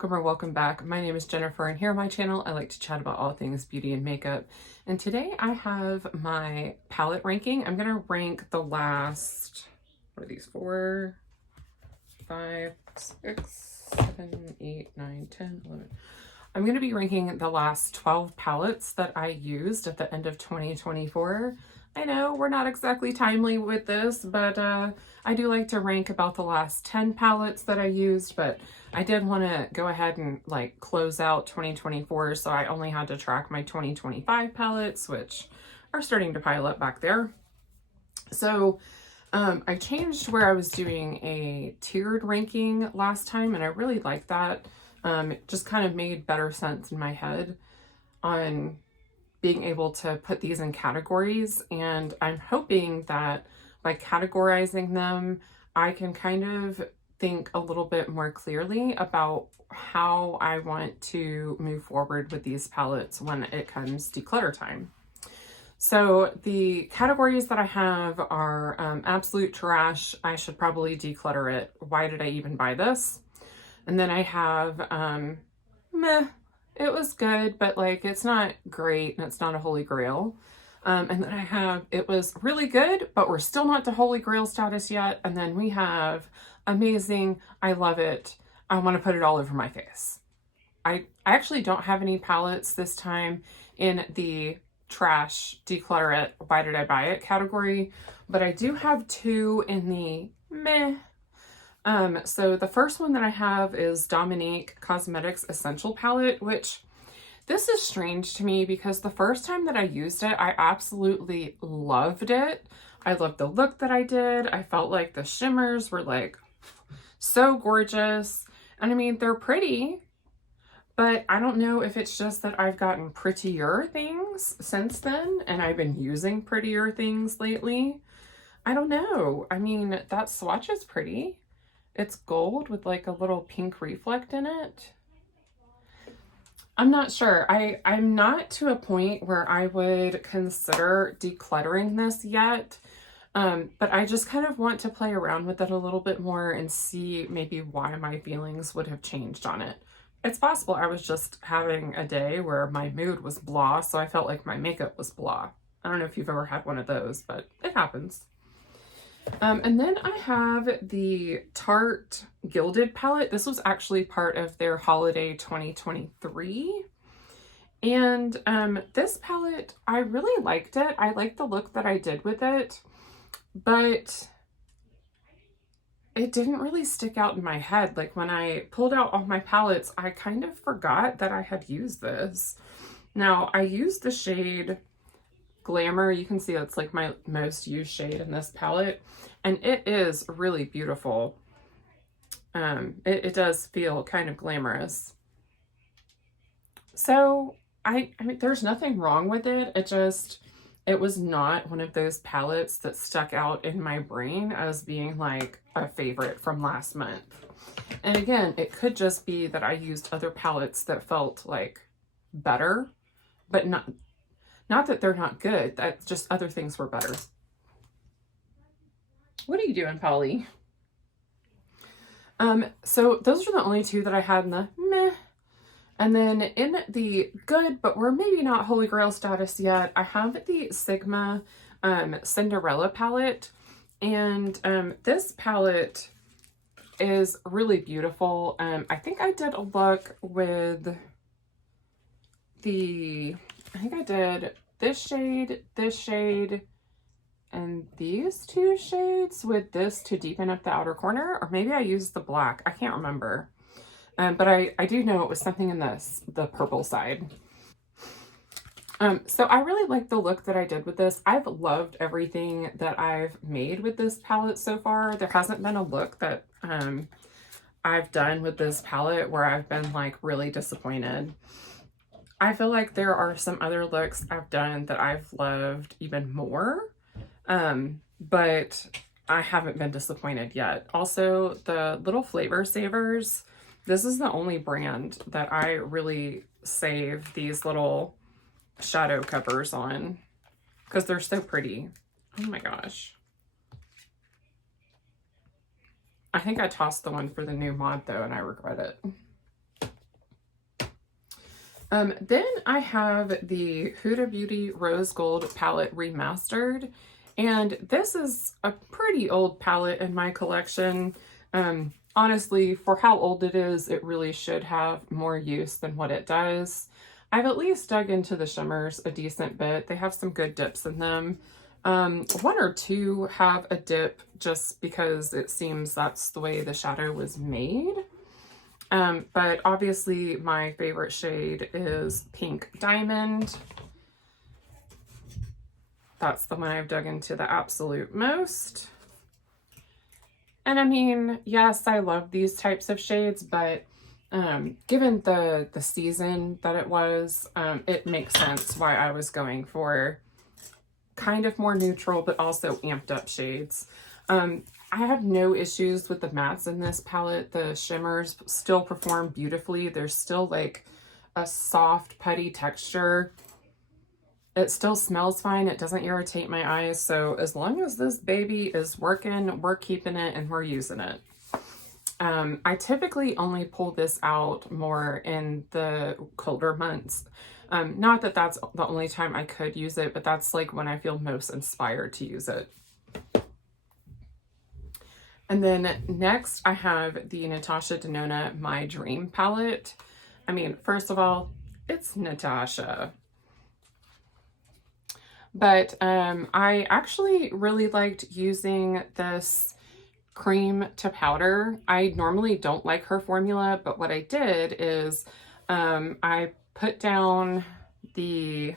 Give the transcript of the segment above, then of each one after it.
welcome or welcome back. My name is Jennifer and here on my channel I like to chat about all things beauty and makeup. And today I have my palette ranking. I'm going to rank the last, what are these, 4, 5, 6, 7, 8, 9, 10, 11. I'm going to be ranking the last 12 palettes that I used at the end of 2024. I know we're not exactly timely with this, but I do like to rank about the last 10 palettes that I used, but I did want to go ahead and like close out 2024, so I only had to track my 2025 palettes, which are starting to pile up back there. So I changed where I was doing a tiered ranking last time, and I really liked that. It just kind of made better sense in my head on being able to put these in categories, and I'm hoping that by categorizing them, I can kind of think a little bit more clearly about how I want to move forward with these palettes when it comes declutter time. So the categories that I have are absolute trash, I should probably declutter it, why did I even buy this? And then I have meh, it was good, but like it's not great and it's not a holy grail. And then I have, it was really good, but we're still not to holy grail status yet. And then we have amazing, I love it, I want to put it all over my face. I actually don't have any palettes this time in the trash, declutter it, why did I buy it category, but I do have 2 in the meh. So the first one that I have is Dominique Cosmetics Essential Palette, which this is strange to me because the first time that I used it, I absolutely loved it. I loved the look that I did. I felt like the shimmers were like so gorgeous. And I mean, they're pretty, but I don't know if it's just that I've gotten prettier things since then and I've been using prettier things lately. I don't know. I mean, that swatch is pretty. It's gold with like a little pink reflect in it. I'm not sure. I'm not to a point where I would consider decluttering this yet. But I just kind of want to play around with it a little bit more and see maybe why my feelings would have changed on it. It's possible I was just having a day where my mood was blah, so I felt like my makeup was blah. I don't know if you've ever had one of those, but it happens. And then I have the Tarte Gilded palette. This was actually part of their holiday 2023. And this palette, I really liked it. I liked the look that I did with it, but it didn't really stick out in my head. Like when I pulled out all my palettes, I kind of forgot that I had used this. Now I used the shade Glamour. You can see that's like my most used shade in this palette, and it is really beautiful. It does feel kind of glamorous. So I mean, there's nothing wrong with it. It was not one of those palettes that stuck out in my brain as being like a favorite from last month. And again, it could just be that I used other palettes that felt like better, but not that they're not good, that just other things were better. What are you doing, Polly? So those are the only 2 that I had in the meh. And then in the good, but we're maybe not holy grail status yet, I have the Sigma Cinderella palette. And this palette is really beautiful. I think I did a look with I think I did this shade, and these 2 shades with this to deepen up the outer corner, or maybe I used the black. I can't remember. But I do know it was something in the purple side. So I really like the look that I did with this. I've loved everything that I've made with this palette so far. There hasn't been a look that I've done with this palette where I've been like really disappointed. I feel like there are some other looks I've done that I've loved even more, but I haven't been disappointed yet. Also, the little flavor savers, this is the only brand that I really save these little shadow covers on because they're so pretty. Oh my gosh. I think I tossed the one for the new mod though, and I regret it. Then I have the Huda Beauty Rose Gold palette remastered, and this is a pretty old palette in my collection. Honestly, for how old it is, it really should have more use than what it does. I've at least dug into the shimmers a decent bit. They have some good dips in them. One or two have a dip just because it seems that's the way the shadow was made. But obviously my favorite shade is Pink Diamond. That's the one I've dug into the absolute most. And I mean, yes, I love these types of shades, but given the season that it was, it makes sense why I was going for kind of more neutral, but also amped up shades. I have no issues with the mattes in this palette. The shimmers still perform beautifully. There's still like a soft, putty texture. It still smells fine. It doesn't irritate my eyes. So as long as this baby is working, we're keeping it and we're using it. I typically only pull this out more in the colder months. Not that that's the only time I could use it, but that's like when I feel most inspired to use it. And then next I have the Natasha Denona My Dream palette. I mean, first of all, it's Natasha. But I actually really liked using this cream to powder. I normally don't like her formula, but what I did is I put down the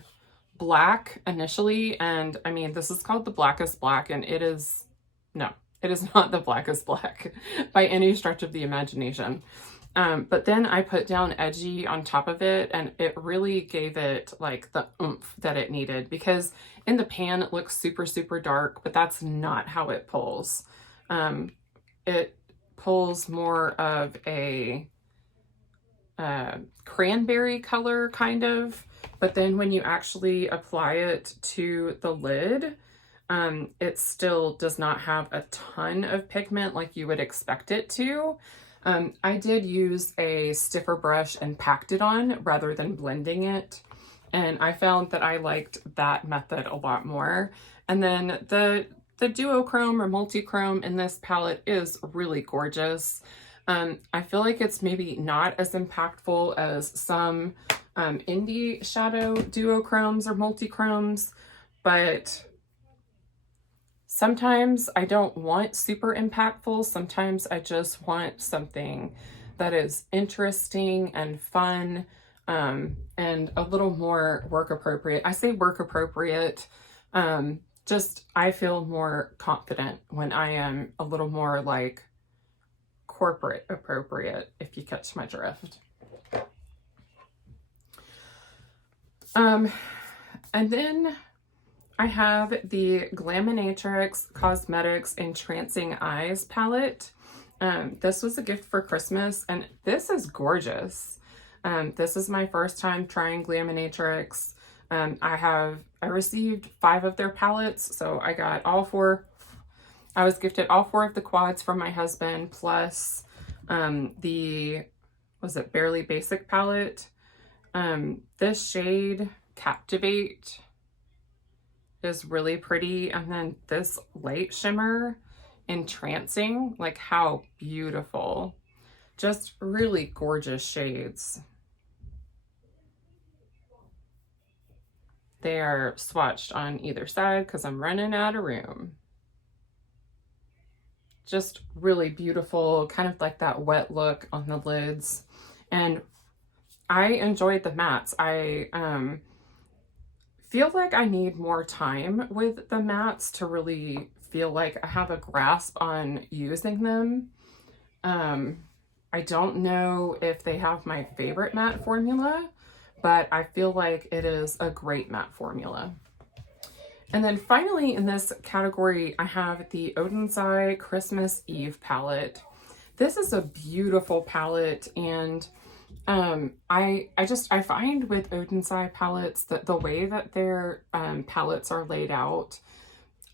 black initially, and I mean, this is called the Blackest Black, and it is not the Blackest Black by any stretch of the imagination. But then I put down Edgy on top of it, and it really gave it like the oomph that it needed, because in the pan it looks super, super dark, but that's not how it pulls. It pulls more of a cranberry color kind of, but then when you actually apply it to the lid, it still does not have a ton of pigment like you would expect it to. I did use a stiffer brush and packed it on rather than blending it, and I found that I liked that method a lot more. And then the duochrome or multi-chrome in this palette is really gorgeous. I feel like it's maybe not as impactful as some indie shadow duochromes or multi-chromes, but sometimes I don't want super impactful. Sometimes I just want something that is interesting and fun, and a little more work appropriate. I say work appropriate, just I feel more confident when I am a little more like corporate appropriate, if you catch my drift. And then I have the Glaminatrix Cosmetics Entrancing Eyes palette. This was a gift for Christmas, and this is gorgeous. This is my first time trying Glaminatrix. I received 5 of their palettes, so I got all 4. I was gifted all 4 of the quads from my husband, plus was it Barely Basic palette. This shade, Captivate, is really pretty, and then this light shimmer, Entrancing, like how beautiful. Just really gorgeous shades. They are swatched on either side because I'm running out of room. Just really beautiful, kind of like that wet look on the lids. And I enjoyed the mattes. I feel like I need more time with the mattes to really feel like I have a grasp on using them. I don't know if they have my favorite matte formula, but I feel like it is a great matte formula. And then finally in this category, I have the Odin's Eye Christmas Eve palette. This is a beautiful palette, and I find with Odin's Eye palettes that the way that their palettes are laid out,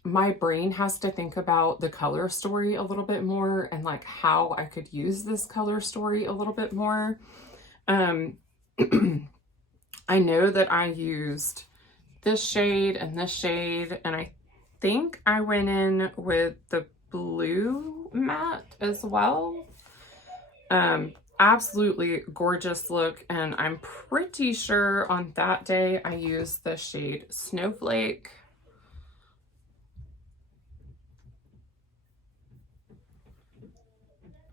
my brain has to think about the color story a little bit more, and like how I could use this color story a little bit more. I know that I used this shade, and I think I went in with the blue matte as well. Absolutely gorgeous look, and I'm pretty sure on that day I used the shade Snowflake.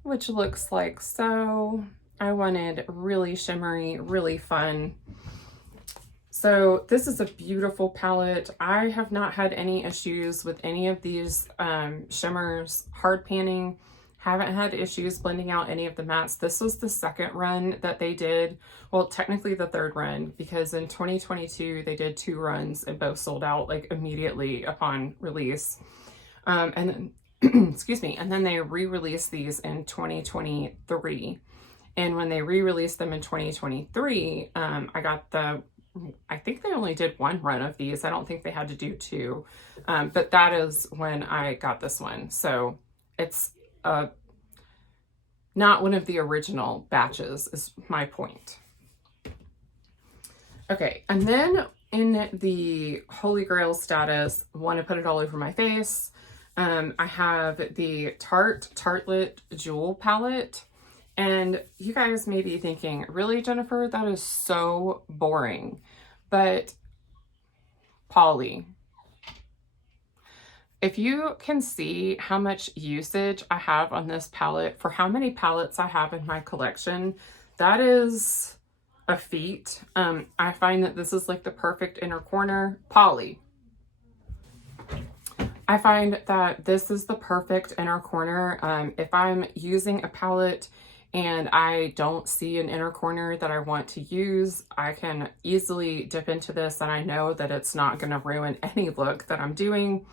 Which looks like so. I wanted really shimmery, really fun. So this is a beautiful palette. I have not had any issues with any of these shimmers hard panning. Haven't had issues blending out any of the mattes. This was the second run that they did. Well, technically the third run, because in 2022 they did 2 runs and both sold out like immediately upon release. And then excuse me, and then they re-released these in 2023. And when they re-released them in 2023, I think they only did 1 run of these. I don't think they had to do 2. But that is when I got this one. So it's not one of the original batches, is my point. Okay, and then in the Holy Grail status, want to put it all over my face, I have the Tartelette Jewel palette. And you guys may be thinking, really, Jennifer, that is so boring. But Polly, if you can see how much usage I have on this palette for how many palettes I have in my collection, that is a feat. I find that this is like the perfect inner corner. Polly, I find that this is the perfect inner corner. If I'm using a palette and I don't see an inner corner that I want to use, I can easily dip into this, and I know that it's not going to ruin any look that I'm doing.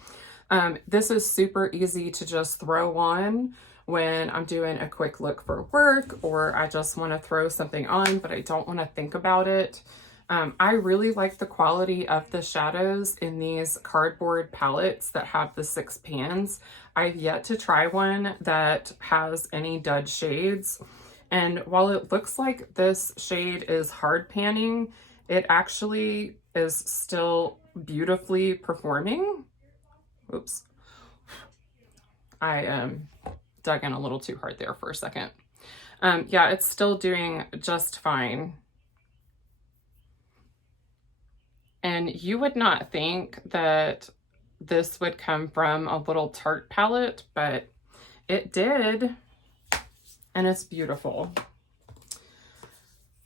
This is super easy to just throw on when I'm doing a quick look for work, or I just want to throw something on, but I don't want to think about it. I really like the quality of the shadows in these cardboard palettes that have the 6 pans. I've yet to try one that has any dud shades. And while it looks like this shade is hard panning, it actually is still beautifully performing. Oops. I dug in a little too hard there for a second. Yeah, it's still doing just fine. And you would not think that this would come from a little Tarte palette, but it did, and it's beautiful.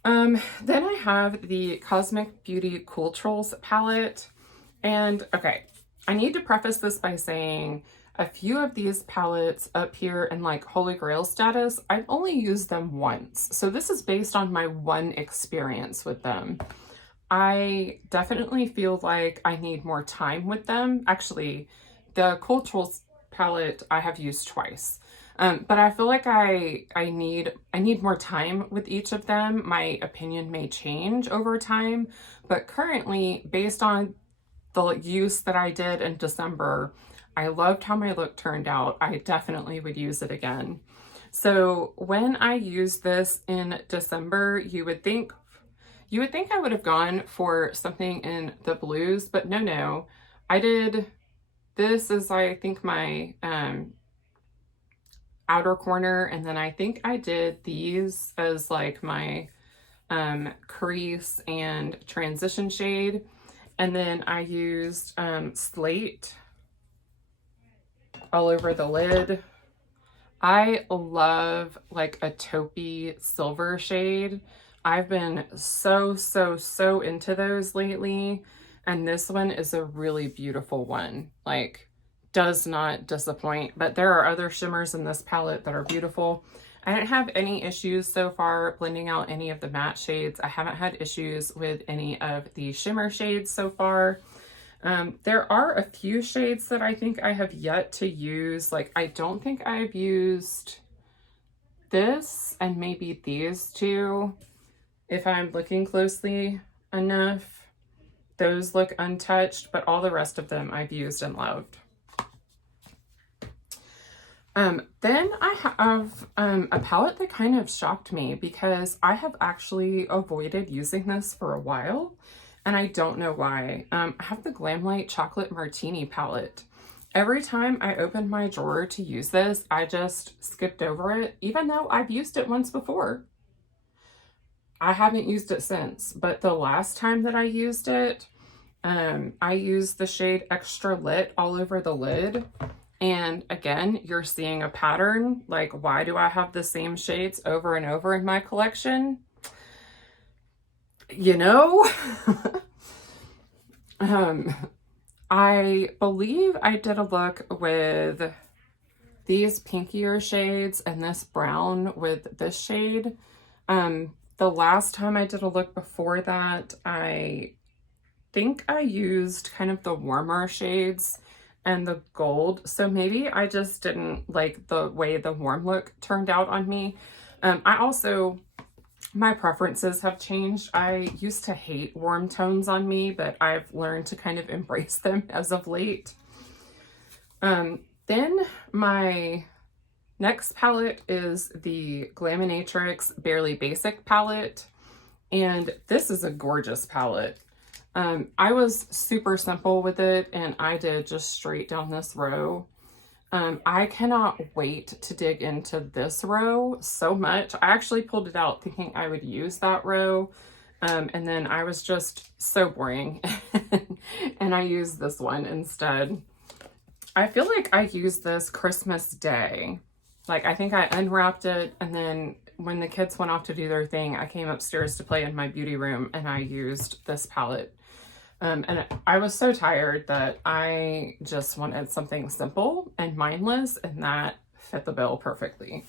Then I have the Cosmic Beauty Cool Trolls palette, and okay, I need to preface this by saying a few of these palettes up here in like Holy Grail status, I've only used them once. So this is based on my one experience with them. I definitely feel like I need more time with them. Actually, the Cool Trolls palette I have used twice. But I feel like I need more time with each of them. My opinion may change over time, but currently, based on the use that I did in December, I loved how my look turned out. I definitely would use it again. So when I used this in December, you would think I would have gone for something in the blues, but no. I did, this is I think my outer corner, and then I think I did these as like my crease and transition shade. And then I used Slate all over the lid. I love like a taupey silver shade. I've been so into those lately, and this one is a really beautiful one. Like, does not disappoint, but there are other shimmers in this palette that are beautiful. I didn't have any issues so far blending out any of the matte shades. I haven't had issues with any of the shimmer shades so far. There are a few shades that I think I have yet to use. Like, I don't think I've used this and maybe these two. If I'm looking closely enough, those look untouched, but all the rest of them I've used and loved. Then I have a palette that kind of shocked me because I have actually avoided using this for a while, and I don't know why. I have the Glamlight Chocolate Martini palette. Every time I opened my drawer to use this, I just skipped over it, even though I've used it once before. I haven't used it since, but the last time that I used it, I used the shade Extra Lit all over the lid. And again, you're seeing a pattern. Like, why do I have the same shades over and over in my collection? You know? I believe I did a look with these pinkier shades and this brown with this shade. The last time I did a look before that, I think I used kind of the warmer shades and the gold. So maybe I just didn't like the way the warm look turned out on me. My preferences have changed. I used to hate warm tones on me, but I've learned to kind of embrace them as of late. Then my next palette is the Glaminatrix Barely Basic palette, and this is a gorgeous palette. I was super simple with it, and I did just straight down this row. I cannot wait to dig into this row so much. I actually pulled it out thinking I would use that row, and then I was just so boring, and I used this one instead. I feel like I used this Christmas Day. Like, I think I unwrapped it, and then when the kids went off to do their thing, I came upstairs to play in my beauty room, and I used this palette. And I was so tired that I just wanted something simple and mindless, and that fit the bill perfectly.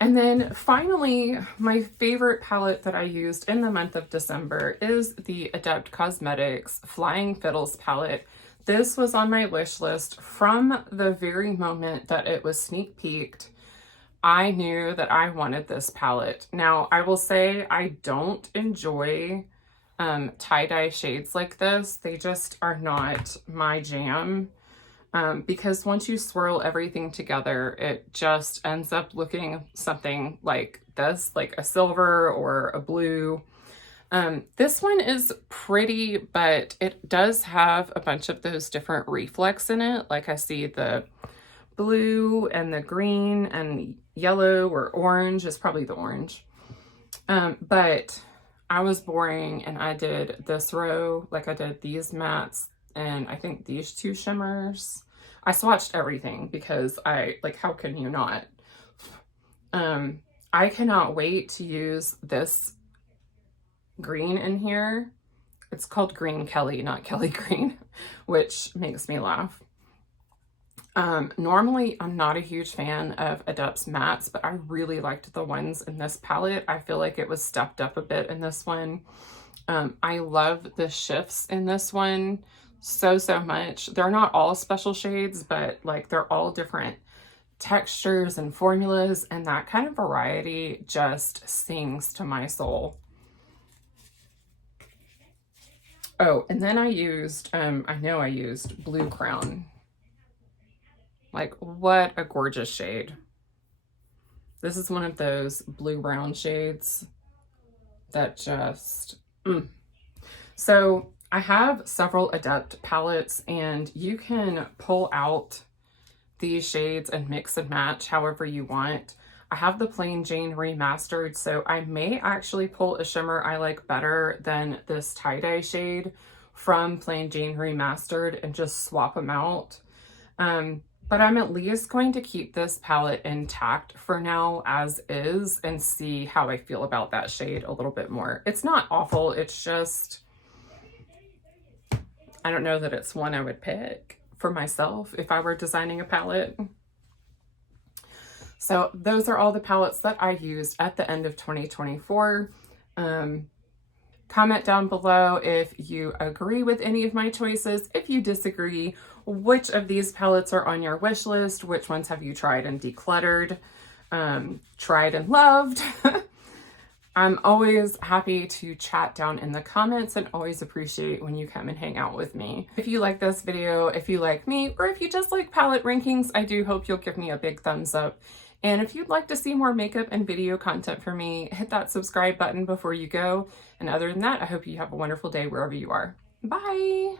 And then finally, my favorite palette that I used in the month of December is the Adept Cosmetics Flying Fiddles palette. This was on my wish list from the very moment that it was sneak peeked. I knew that I wanted this palette. Now, I will say I don't enjoy tie-dye shades like this. They just are not my jam, because once you swirl everything together, it just ends up looking something like this, like a silver or a blue. This one is pretty, but it does have a bunch of those different reflex in it. Like, I see the blue and the green and yellow, or orange is probably the orange. But I was boring, and I did this row, like I did these mattes, and I think these two shimmers. I swatched everything because how can you not? I cannot wait to use this green in here. It's called Green Kelly, not Kelly Green, which makes me laugh. Normally, I'm not a huge fan of Adept's mattes, but I really liked the ones in this palette. I feel like it was stepped up a bit in this one. I love the shifts in this one so much. They're not all special shades, but like, they're all different textures and formulas, and that kind of variety just sings to my soul. Oh, and then I used, I know I used Blue Crown. Like, what a gorgeous shade. This is one of those blue-brown shades that just, So I have several Adept palettes, and you can pull out these shades and mix and match however you want. I have the Plain Jane Remastered, so I may actually pull a shimmer I like better than this tie-dye shade from Plain Jane Remastered and just swap them out. But I'm at least going to keep this palette intact for now as is and see how I feel about that shade a little bit more. It's not awful, it's just, I don't know that it's one I would pick for myself if I were designing a palette. So those are all the palettes that I used at the end of 2024. Comment down below if you agree with any of my choices. If you disagree, which of these palettes are on your wish list? Which ones have you tried and decluttered, tried and loved? I'm always happy to chat down in the comments and always appreciate when you come and hang out with me. If you like this video, if you like me, or if you just like palette rankings, I do hope you'll give me a big thumbs up. And if you'd like to see more makeup and video content from me, hit that subscribe button before you go. And other than that, I hope you have a wonderful day wherever you are. Bye!